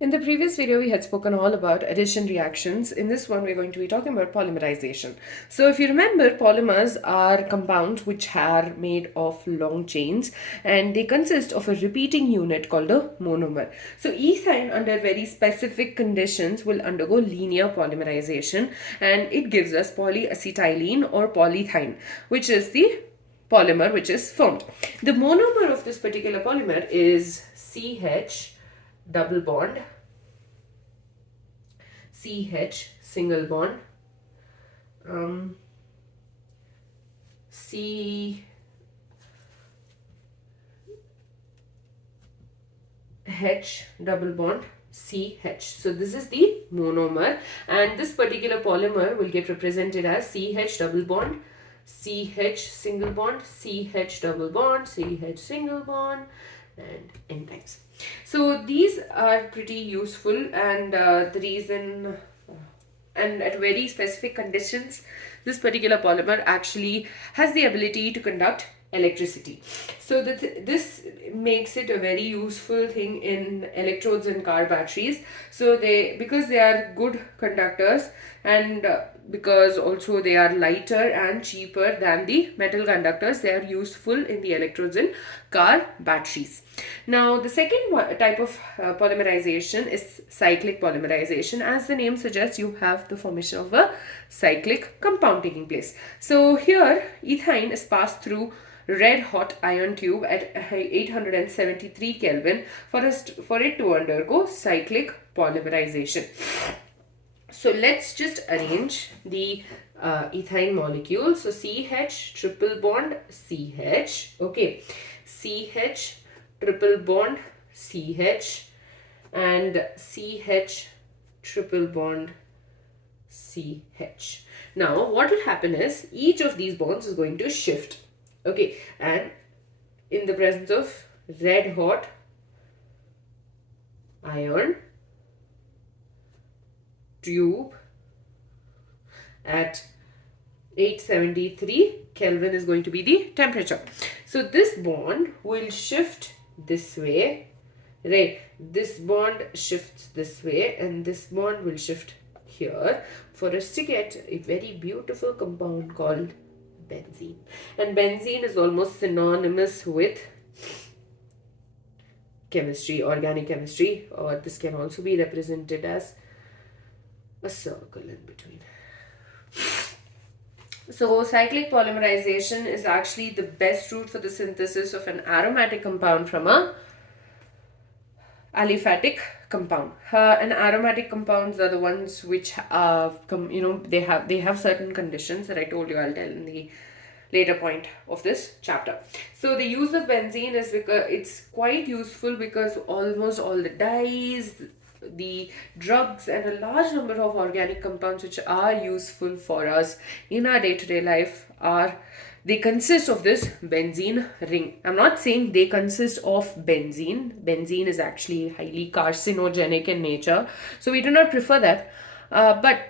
In the previous video, we had spoken all about addition reactions. In this one, we're going to be talking about polymerization. So if you remember, polymers are compounds which are made of long chains and they consist of a repeating unit called a monomer. So ethine, under very specific conditions, will undergo linear polymerization and it gives us polyacetylene or polythene, which is the polymer which is formed. The monomer of this particular polymer is CH double bond, CH single bond, CH double bond, CH. So this is the monomer, and this particular polymer will get represented as CH double bond, CH single bond, CH double bond, CH single bond, and N times. So these are pretty useful, and the reason and at very specific conditions, this particular polymer actually has the ability to conduct electricity. So this makes it a very useful thing in electrodes and car batteries. So because they are good conductors, and because also they are lighter and cheaper than the metal conductors, they are useful in the electrodes in car batteries. Now the second type of polymerization is cyclic polymerization. As the name suggests, you have the formation of a cyclic compound taking place. So here ethine is passed through red hot iron tube at 873 Kelvin for it to undergo cyclic polymerization. So let's just arrange the ethine molecule. So CH triple bond CH, okay, CH triple bond CH, and CH triple bond CH. Now what will happen is each of these bonds is going to shift, okay, and in the presence of red hot iron tube at 873 Kelvin is going to be the temperature. So this bond will shift this way, right? This bond shifts this way and this bond will shift here for us to get a very beautiful compound called benzene. And benzene is almost synonymous with chemistry, organic chemistry, or this can also be represented as a circle in between. So cyclic polymerization is actually the best route for the synthesis of an aromatic compound from a aliphatic compound. And aromatic compounds are the ones which they have certain conditions that I told you I'll tell in the later point of this chapter. So the use of benzene is because it's quite useful because almost all the dyes, the drugs, and a large number of organic compounds which are useful for us in our day-to-day life they consist of this benzene ring. I'm not saying they consist of benzene. Benzene is actually highly carcinogenic in nature, so we do not prefer that. But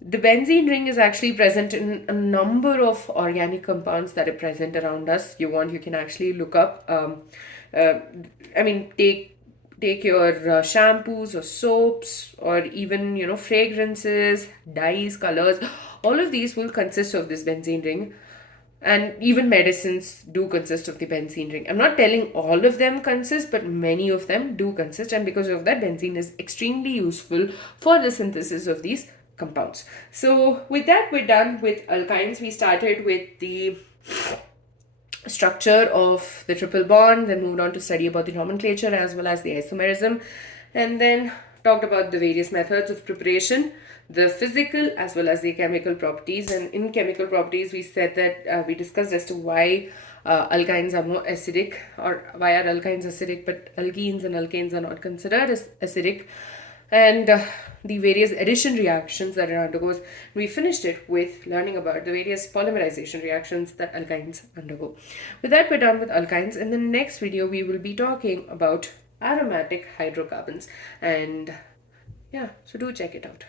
the benzene ring is actually present in a number of organic compounds that are present around us. You can actually look up. Take your shampoos or soaps, or even fragrances, dyes, colors. All of these will consist of this benzene ring, and even medicines do consist of the benzene ring. I'm not telling all of them consist, but many of them do consist, and because of that, benzene is extremely useful for the synthesis of these compounds. So with that, we're done with alkynes. We started with the structure of the triple bond, then moved on to study about the nomenclature as well as the isomerism, and then talked about the various methods of preparation, the physical as well as the chemical properties. And in chemical properties, we said that we discussed as to why alkynes are more acidic, or why are alkynes acidic but alkenes and alkanes are not considered as acidic, and the various addition reactions that it undergoes. We finished it with learning about the various polymerization reactions that alkynes undergo. With that, we're done with alkynes. In the next video, we will be talking about aromatic hydrocarbons, and yeah, so do check it out.